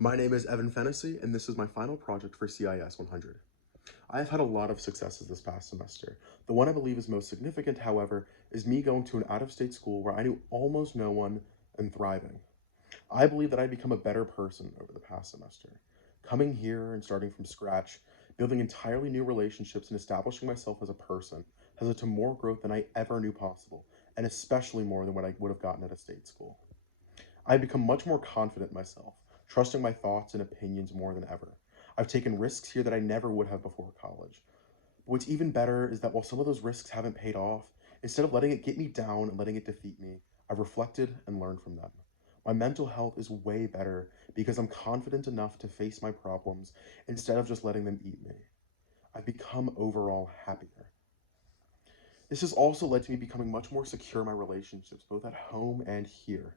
My name is Evan Fennessey, and this is my final project for CIS 100. I have had a lot of successes this past semester. The one I believe is most significant, however, is me going to an out-of-state school where I knew almost no one and thriving. I believe that I've become a better person over the past semester. Coming here and starting from scratch, building entirely new relationships and establishing myself as a person has led to more growth than I ever knew possible, and especially more than what I would have gotten at a state school. I've become much more confident in myself, trusting my thoughts and opinions more than ever. I've taken risks here that I never would have before college. But what's even better is that while some of those risks haven't paid off, instead of letting it get me down and letting it defeat me, I've reflected and learned from them. My mental health is way better because I'm confident enough to face my problems instead of just letting them eat me. I've become overall happier. This has also led to me becoming much more secure in my relationships, both at home and here.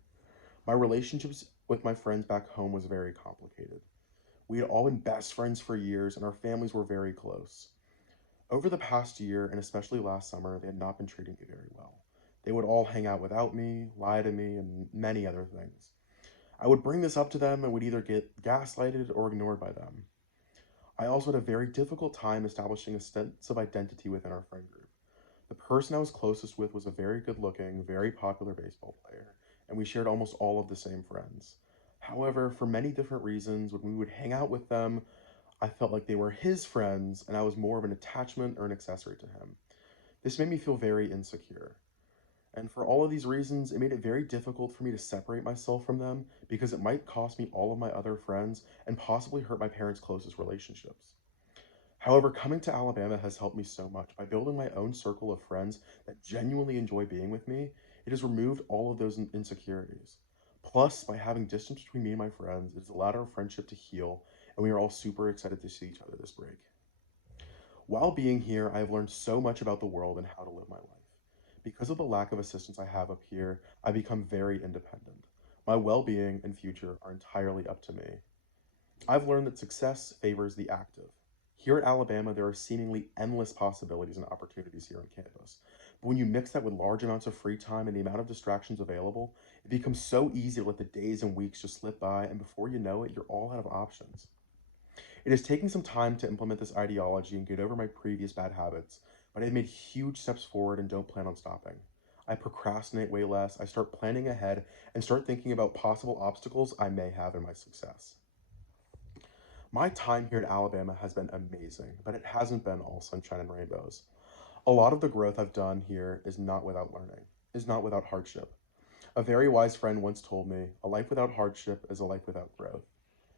My relationships with my friends back home was very complicated. We had all been best friends for years, and our families were very close. Over the past year, and especially last summer, they had not been treating me very well. They would all hang out without me, lie to me, and many other things. I would bring this up to them and would either get gaslighted or ignored by them. I also had a very difficult time establishing a sense of identity within our friend group. The person I was closest with was a very good looking, very popular baseball player, and we shared almost all of the same friends. However, for many different reasons, when we would hang out with them, I felt like they were his friends and I was more of an attachment or an accessory to him. This made me feel very insecure. And for all of these reasons, it made it very difficult for me to separate myself from them because it might cost me all of my other friends and possibly hurt my parents' closest relationships. However, coming to Alabama has helped me so much. By building my own circle of friends that genuinely enjoy being with me, it has removed all of those insecurities. Plus, by having distance between me and my friends, it has allowed our friendship to heal, and we are all super excited to see each other this break. While being here, I have learned so much about the world and how to live my life. Because of the lack of assistance I have up here, I've become very independent. My well-being and future are entirely up to me. I've learned that success favors the active. Here at Alabama, there are seemingly endless possibilities and opportunities here on campus. But when you mix that with large amounts of free time and the amount of distractions available, it becomes so easy to let the days and weeks just slip by, and before you know it, you're all out of options. It is taking some time to implement this ideology and get over my previous bad habits, but I've made huge steps forward and don't plan on stopping. I procrastinate way less, I start planning ahead, and start thinking about possible obstacles I may have in my success. My time here at Alabama has been amazing, but it hasn't been all sunshine and rainbows. A lot of the growth I've done here is not without learning, is not without hardship. A very wise friend once told me, a life without hardship is a life without growth.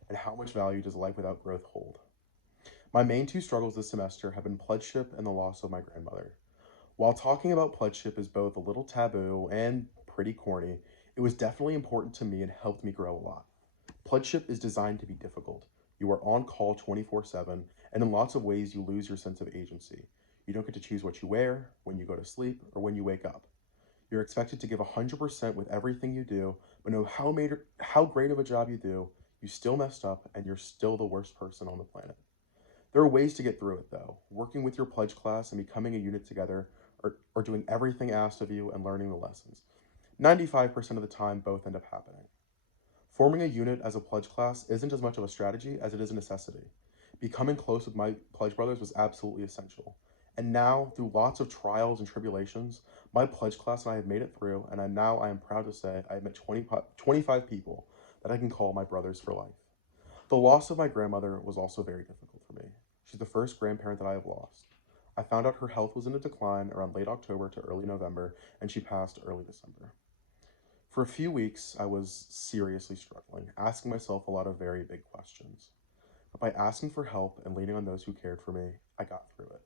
And how much value does a life without growth hold? My main two struggles this semester have been pledgeship and the loss of my grandmother. While talking about pledgeship is both a little taboo and pretty corny, it was definitely important to me and helped me grow a lot. Pledgeship is designed to be difficult. You are on call 24/7, and in lots of ways, you lose your sense of agency. You don't get to choose what you wear, when you go to sleep, or when you wake up. You're expected to give 100% with everything you do, but no how great of a job you do, you still messed up, and you're still the worst person on the planet. There are ways to get through it, though. Working with your pledge class and becoming a unit together, or doing everything asked of you and learning the lessons. 95% of the time, both end up happening. Forming a unit as a pledge class isn't as much of a strategy as it is a necessity. Becoming close with my pledge brothers was absolutely essential. And now, through lots of trials and tribulations, my pledge class and I have made it through, and I am proud to say I have met 25 people that I can call my brothers for life. The loss of my grandmother was also very difficult for me. She's the first grandparent that I have lost. I found out her health was in a decline around late October to early November, and she passed early December. For a few weeks, I was seriously struggling, asking myself a lot of very big questions. But by asking for help and leaning on those who cared for me, I got through it.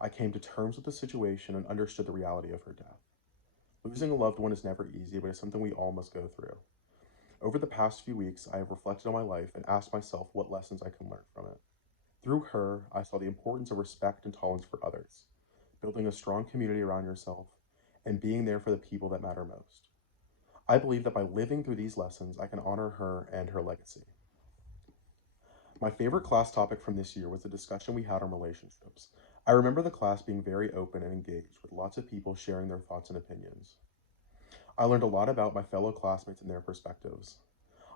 I came to terms with the situation and understood the reality of her death. Losing a loved one is never easy, but it's something we all must go through. Over the past few weeks, I have reflected on my life and asked myself what lessons I can learn from it. Through her, I saw the importance of respect and tolerance for others, building a strong community around yourself, and being there for the people that matter most. I believe that by living through these lessons, I can honor her and her legacy. My favorite class topic from this year was the discussion we had on relationships. I remember the class being very open and engaged, with lots of people sharing their thoughts and opinions. I learned a lot about my fellow classmates and their perspectives.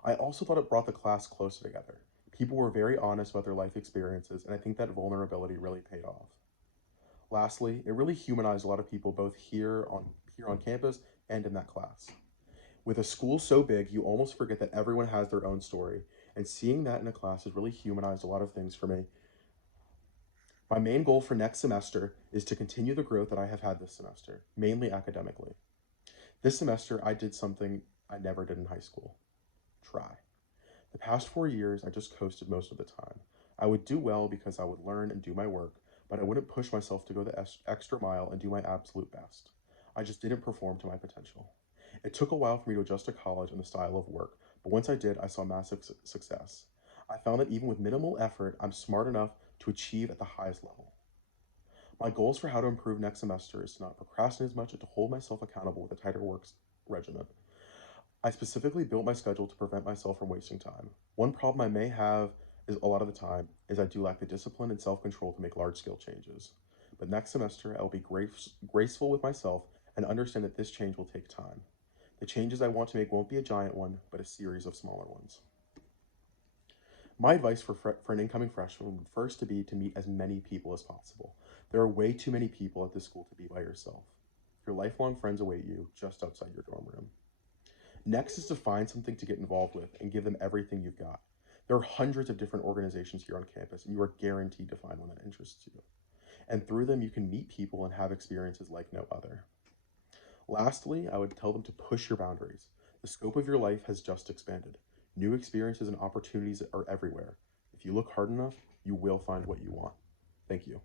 I also thought it brought the class closer together. People were very honest about their life experiences, and I think that vulnerability really paid off. Lastly, it really humanized a lot of people both here on campus and in that class. With a school so big, you almost forget that everyone has their own story, and seeing that in a class has really humanized a lot of things for me. My main goal for next semester is to continue the growth that I have had this semester, mainly academically. This semester, I did something I never did in high school: try. The past 4 years, I just coasted most of the time. I would do well because I would learn and do my work, but I wouldn't push myself to go the extra mile and do my absolute best. I just didn't perform to my potential. It took a while for me to adjust to college and the style of work, but once I did, I saw massive success. I found that even with minimal effort, I'm smart enough to achieve at the highest level. My goals for how to improve next semester is to not procrastinate as much and to hold myself accountable with a tighter work regimen. I specifically built my schedule to prevent myself from wasting time. One problem I may have is a lot of the time is I do lack the discipline and self-control to make large-scale changes. But next semester, I will be graceful with myself and understand that this change will take time. The changes I want to make won't be a giant one, but a series of smaller ones. My advice for an incoming freshman would first to be to meet as many people as possible. There are way too many people at this school to be by yourself. Your lifelong friends await you just outside your dorm room. Next is to find something to get involved with and give them everything you've got. There are hundreds of different organizations here on campus, and you are guaranteed to find one that interests you. And through them, you can meet people and have experiences like no other. Lastly, I would tell them to push your boundaries. The scope of your life has just expanded. New experiences and opportunities are everywhere. If you look hard enough, you will find what you want. Thank you.